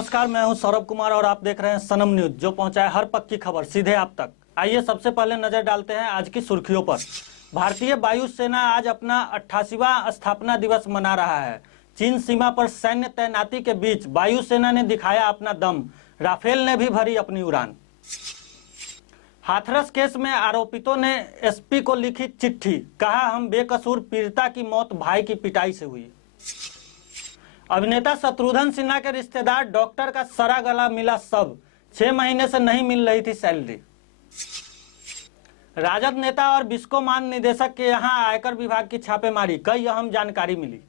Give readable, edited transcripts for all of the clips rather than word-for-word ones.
नमस्कार, मैं हूं सौरभ कुमार और आप देख रहे हैं सनम न्यूज, जो पहुंचाए हर पक्की खबर सीधे आप तक। आइए सबसे पहले नजर डालते हैं आज की सुर्खियों पर। भारतीय वायुसेना आज अपना 88वां स्थापना दिवस मना रहा है। चीन सीमा पर सैन्य तैनाती के बीच वायुसेना ने दिखाया अपना दम, राफेल ने भी भरी अपनी उड़ान। हाथरस केस में आरोपितों ने एसपी को लिखी चिट्ठी, कहा हम बेकसूर, पीड़िता की मौत भाई की पिटाई से हुई। अभिनेता शत्रुघ्न सिन्हा के रिश्तेदार डॉक्टर का सड़ा गला मिला सब, 6 महीने से नहीं मिल रही थी सैलरी। राजद नेता और बिस्कोमान निदेशक के यहां आयकर विभाग की छापेमारी, कई अहम जानकारी मिली।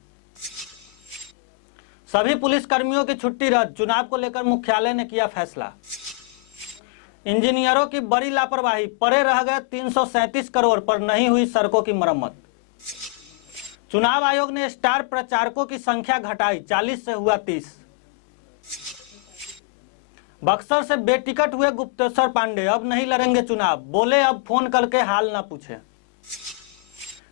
सभी पुलिस कर्मियों की छुट्टी रद्द, चुनाव को लेकर मुख्यालय ने किया फैसला। इंजीनियरों की बड़ी लापरवाही, परे रह गए 337 करोड़ पर नहीं हुई सड़कों की मरम्मत। चुनाव आयोग ने स्टार प्रचारकों की संख्या घटाई, 40 से हुआ 30। बक्सर से बेटिकट हुए गुप्तेश्वर पांडे अब नहीं लड़ेंगे चुनाव, बोले अब फोन करके हाल ना पूछे।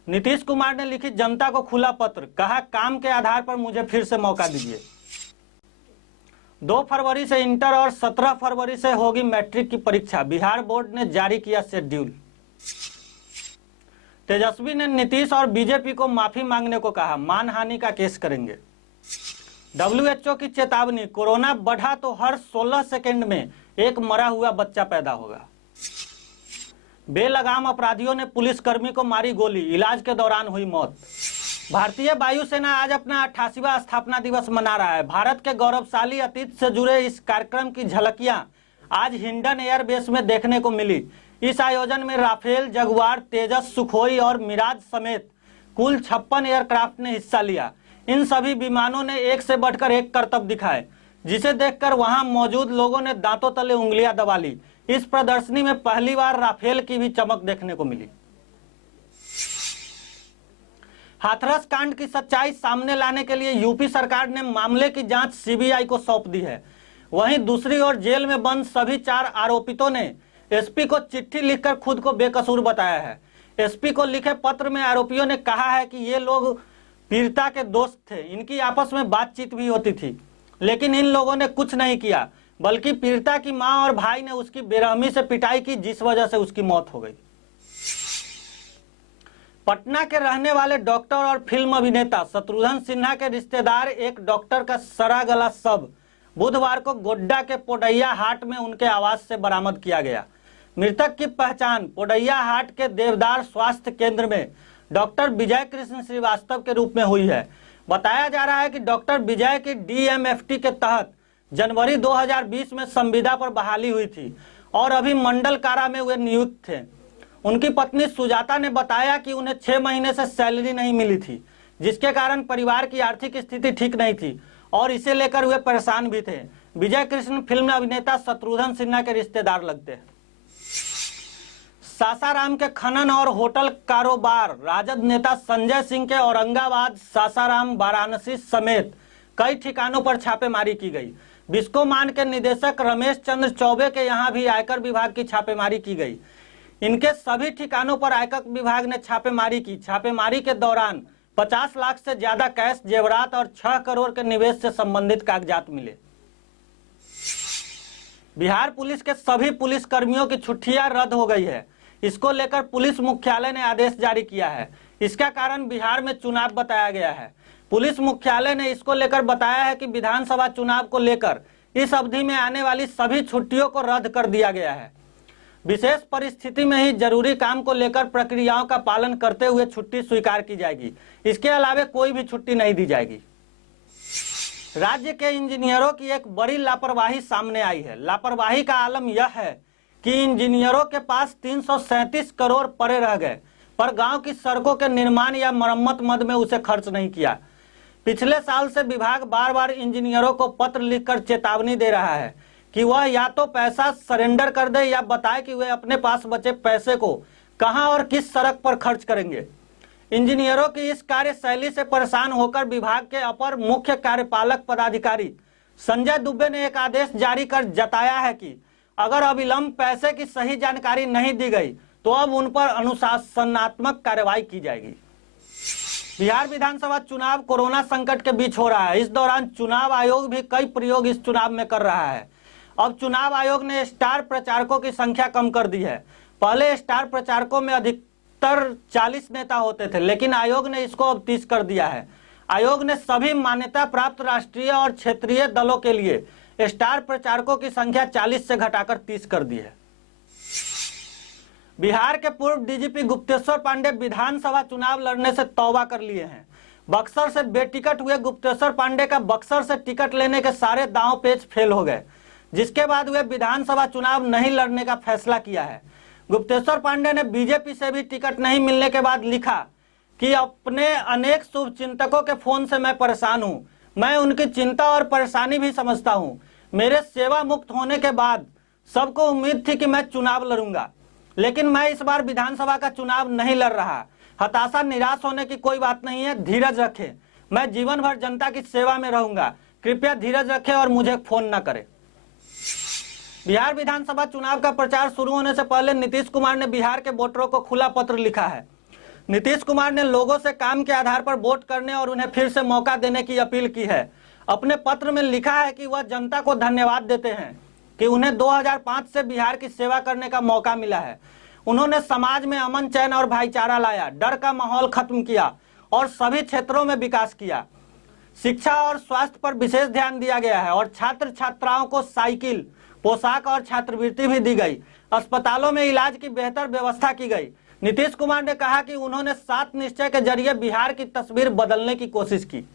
नीतीश कुमार ने लिखी जनता को खुला पत्र, कहा काम के आधार पर मुझे फिर से मौका दीजिए। 2 फरवरी से इंटर और 17 फरवरी से होगी मैट्रिक की परीक्षा, बिहार बोर्ड ने जारी किया शेड्यूल। तेजस्वी ने नीतीश और बीजेपी को माफी मांगने को कहा, मानहानि का केस करेंगे। WHO की चेतावनी, कोरोना बढ़ा तो हर 16 सेकंड में एक मरा हुआ बच्चा पैदा होगा। बेलगाम अपराधियों ने पुलिसकर्मी को मारी गोली, इलाज के दौरान हुई मौत। भारतीय वायुसेना आज अपना 88वां स्थापना दिवस मना रहा है। भारत के गौरवशाली अतीत से जुड़े इस कार्यक्रम की झलकियां आज हिंडन एयरबेस में देखने को मिली। इस आयोजन में राफेल, जगुआर, तेजस, सुखोई और मिराज समेत कुल 56 एयरक्राफ्ट ने हिस्सा लिया। इन सभी विमानों ने एक से बढ़कर एक करतब दिखाए, जिसे देखकर वहां मौजूद लोगों ने दांतों तले उंगलियां दबा ली। इस प्रदर्शनी में पहली बार राफेल की भी चमक देखने को मिली। हाथरस कांड की सच्चाई सामने लाने के लिए यूपी सरकार ने मामले की जांच सीबीआई को सौंप दी है। वहीं दूसरी ओर जेल में बंद सभी 4 आरोपितों ने एसपी को चिट्ठी लिखकर खुद को बेकसूर बताया है। एसपी को लिखे पत्र में आरोपियों ने कहा है कि ये लोग पीड़िता के दोस्त थे, इनकी आपस में बातचीत भी होती थी, लेकिन इन लोगों ने कुछ नहीं किया, बल्कि पीड़िता की मां और भाई ने उसकी बेरहमी से पिटाई की, जिस वजह से उसकी मौत हो गई। पटना के रहने वाले डॉक्टर और फिल्म अभिनेता शत्रुघ्न सिन्हा के रिश्तेदार एक डॉक्टर का सड़ा गला शव बुधवार को गोड्डा के पोडैया हाट में उनके आवास से बरामद किया गया। मृतक की पहचान पोडैया हाट के देवदार स्वास्थ्य केंद्र में डॉक्टर विजय कृष्ण श्रीवास्तव के रूप में हुई है। बताया जा रहा है कि डॉक्टर विजय की डीएमएफटी के तहत जनवरी 2020 में संविदा पर बहाली हुई थी और अभी मंडल कारा में वे नियुक्त थे। उनकी पत्नी सुजाता ने बताया कि उन्हें 6 महीने से सैलरी नहीं मिली थी, जिसके कारण परिवार की आर्थिक स्थिति ठीक नहीं थी और इसे लेकर वे परेशान भी थे। विजय कृष्ण फिल्म अभिनेता शत्रुघ्न सिन्हा के रिश्तेदार लगते हैं। सासाराम के खनन और होटल कारोबार, राजद नेता संजय सिंह के औरंगाबाद, सासाराम, वाराणसी समेत कई ठिकानों पर छापेमारी की गई। बिस्कोमान के निदेशक रमेश चंद्र चौबे के यहां भी आयकर विभाग की छापेमारी की गई। इनके सभी ठिकानों पर आयकर विभाग ने छापेमारी की। छापेमारी के दौरान 50 लाख से ज्यादा कैश, जेवरात और 6 करोड़ के निवेश से संबंधित कागजात मिले। बिहार पुलिस के सभी पुलिस कर्मियों की छुट्टियां रद्द हो गई है। इसको लेकर पुलिस मुख्यालय ने आदेश जारी किया है। इसका कारण बिहार में चुनाव बताया गया है। पुलिस मुख्यालय ने इसको लेकर बताया है कि विधानसभा चुनाव को लेकर इस अवधि में आने वाली सभी छुट्टियों को रद्द कर दिया गया है। विशेष परिस्थिति में ही जरूरी काम को लेकर प्रक्रियाओं का पालन करते हुए छुट्टी स्वीकार की जाएगी। इसके अलावा कोई भी छुट्टी नहीं दी जाएगी। राज्य के इंजीनियरों की एक बड़ी लापरवाही सामने आई है। लापरवाही का आलम यह है कि इंजीनियरों के पास 337 करोड़ पड़े रह गए, पर गांव की सड़कों के निर्माण या मरम्मत मद में उसे खर्च नहीं किया। पिछले साल से विभाग बार बार इंजीनियरों को पत्र लिखकर चेतावनी दे रहा है कि वह या तो पैसा सरेंडर कर दे या बताए कि वे अपने पास बचे पैसे को कहां और किस सड़क पर खर्च करेंगे। इंजीनियरों की इस कार्यशैली से परेशान होकर विभाग के अपर मुख्य कार्यपालक पदाधिकारी संजय दुबे ने एक आदेश जारी कर जताया है कि अगर अविलंब पैसे की सही जानकारी नहीं दी गई तो अब उन पर अनुशासनात्मक कार्रवाई की जाएगी। बिहार विधानसभा चुनाव कोरोना संकट के बीच हो रहा है। इस दौरान चुनाव आयोग भी कई प्रयोग इस चुनाव में कर रहा है। अब चुनाव आयोग ने स्टार प्रचारकों की संख्या कम कर दी है। पहले स्टार प्रचारकों में अधिकतर 40 नेता होते थे, लेकिन आयोग ने इसको अब 30 कर दिया है। आयोग ने सभी मान्यता प्राप्त राष्ट्रीय और क्षेत्रीय दलों के लिए स्टार प्रचारकों की संख्या 40 से घटाकर 30 कर दी है। बिहार के पूर्व डीजीपी गुप्तेश्वर पांडे विधानसभा चुनाव लड़ने से तौबा कर लिए हैं। बक्सर से बेटिकट हुए गुप्तेश्वर पांडे का बक्सर से टिकट लेने के सारे दांव पेच फेल हो गए, जिसके बाद वे विधानसभा चुनाव नहीं लड़ने का फैसला किया है। गुप्तेश्वर पांडे ने बीजेपी से भी टिकट नहीं मिलने के बाद लिखा कि अपने अनेक शुभचिंतकों के फोन से मैं परेशान हूं। मैं उनकी चिंता और परेशानी भी समझता हूं। मेरे सेवा मुक्त होने के बाद सबको उम्मीद थी कि मैं चुनाव लड़ूंगा, लेकिन मैं इस बार विधानसभा का चुनाव नहीं लड़ रहा। हताशा निराश होने की कोई बात नहीं है, धीरज रखें। मैं जीवन भर जनता की सेवा में रहूंगा। कृपया धीरज रखें और मुझे फोन न करें। बिहार विधानसभा चुनाव का प्रचार शुरू होने से पहले नीतीश कुमार ने बिहार के वोटरों को खुला पत्र लिखा है। नीतीश कुमार ने लोगों से काम के आधार पर वोट करने और उन्हें फिर से मौका देने की अपील की है। अपने पत्र में लिखा है कि वह जनता को धन्यवाद देते हैं कि उन्हें 2005 से बिहार की सेवा करने का मौका मिला है। उन्होंने समाज में अमन, चैन और भाईचारा लाया, डर का माहौल खत्म किया और सभी क्षेत्रों में विकास किया। शिक्षा और स्वास्थ्य पर विशेष ध्यान दिया गया है और छात्र छात्राओं को साइकिल, पोशाक और छात्रवृत्ति भी दी गई। अस्पतालों में इलाज की बेहतर व्यवस्था की गई। नीतीश कुमार ने कहा कि उन्होंने 7 निश्चय के जरिए बिहार की तस्वीर बदलने की कोशिश की।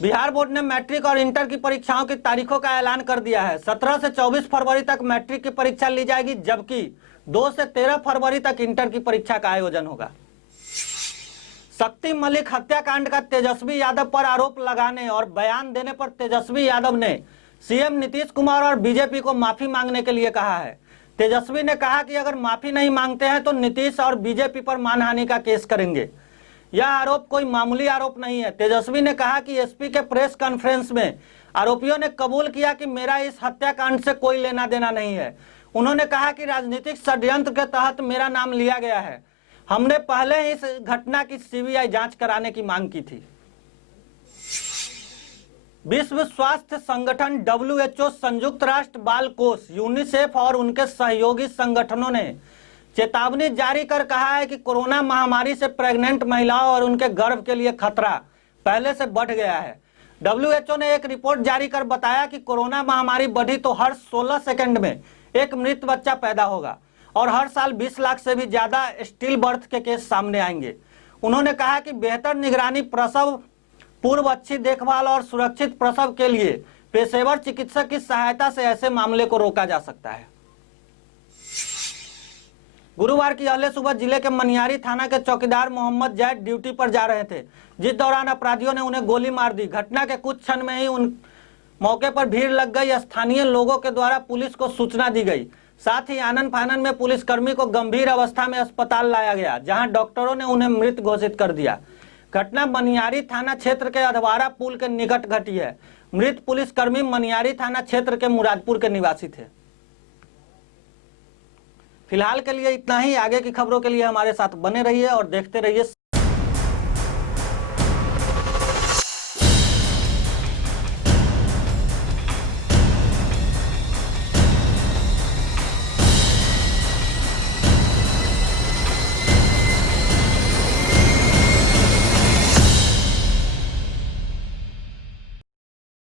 बिहार बोर्ड ने मैट्रिक और इंटर की परीक्षाओं की तारीखों का ऐलान कर दिया है। 17 से 24 फरवरी तक मैट्रिक की परीक्षा ली जाएगी, जबकि 2 से 13 फरवरी तक इंटर की परीक्षा का आयोजन होगा। शक्ति मलिक हत्याकांड का तेजस्वी यादव पर आरोप लगाने और बयान देने पर तेजस्वी यादव ने सीएम नीतीश कुमार और बीजेपी को माफी मांगने के लिए कहा है। तेजस्वी ने कहा कि अगर माफी नहीं मांगते हैं तो नीतीश और बीजेपी पर मानहानि का केस करेंगे। यह आरोप कोई मामूली आरोप नहीं है। तेजस्वी ने कहा कि एसपी के प्रेस कॉन्फ्रेंस में आरोपियों ने कबूल किया कि मेरा इस हत्याकांड से कोई लेना देना नहीं है। उन्होंने कहा कि राजनीतिक षड्यंत्र के तहत मेरा नाम लिया गया है। हमने पहले ही इस घटना की सीबीआई जांच कराने की मांग की थी। विश्व स्वास्थ्य संगठन WHO, संयुक्त राष्ट्र बाल कोष यूनिसेफ और उनके सहयोगी संगठनों ने चेतावनी जारी कर कहा है कि कोरोना महामारी से प्रेग्नेंट महिलाओं और उनके गर्भ के लिए खतरा पहले से बढ़ गया है। WHO ने एक रिपोर्ट जारी कर बताया कि कोरोना महामारी बढ़ी तो हर 16 सेकंड में एक मृत बच्चा पैदा होगा और हर साल 20 लाख से भी ज्यादा स्टिल बर्थ के केस सामने आएंगे। उन्होंने कहा कि बेहतर निगरानी, प्रसव पूर्व अच्छी देखभाल और सुरक्षित प्रसव के लिए पेशेवर चिकित्सक की सहायता से ऐसे मामले को रोका जा सकता है। गुरुवार की अहले सुबह जिले के मनियारी थाना के चौकीदार मोहम्मद जैद ड्यूटी पर जा रहे थे, जिस दौरान अपराधियों ने उन्हें गोली मार दी। घटना के कुछ क्षण में ही उन मौके पर भीड़ लग गई। स्थानीय लोगों के द्वारा पुलिस को सूचना दी गई। साथ ही आनन फानन में पुलिसकर्मी को गंभीर अवस्था में अस्पताल लाया गया, जहां डॉक्टरों ने उन्हें मृत घोषित कर दिया। घटना मनियारी थाना क्षेत्र के अधवारा पुल के निकट घटी है। मृत पुलिसकर्मी मनियारी थाना क्षेत्र के मुरादपुर के निवासी थे। फिलहाल के लिए इतना ही। आगे की खबरों के लिए हमारे साथ बने रहिए और देखते रहिए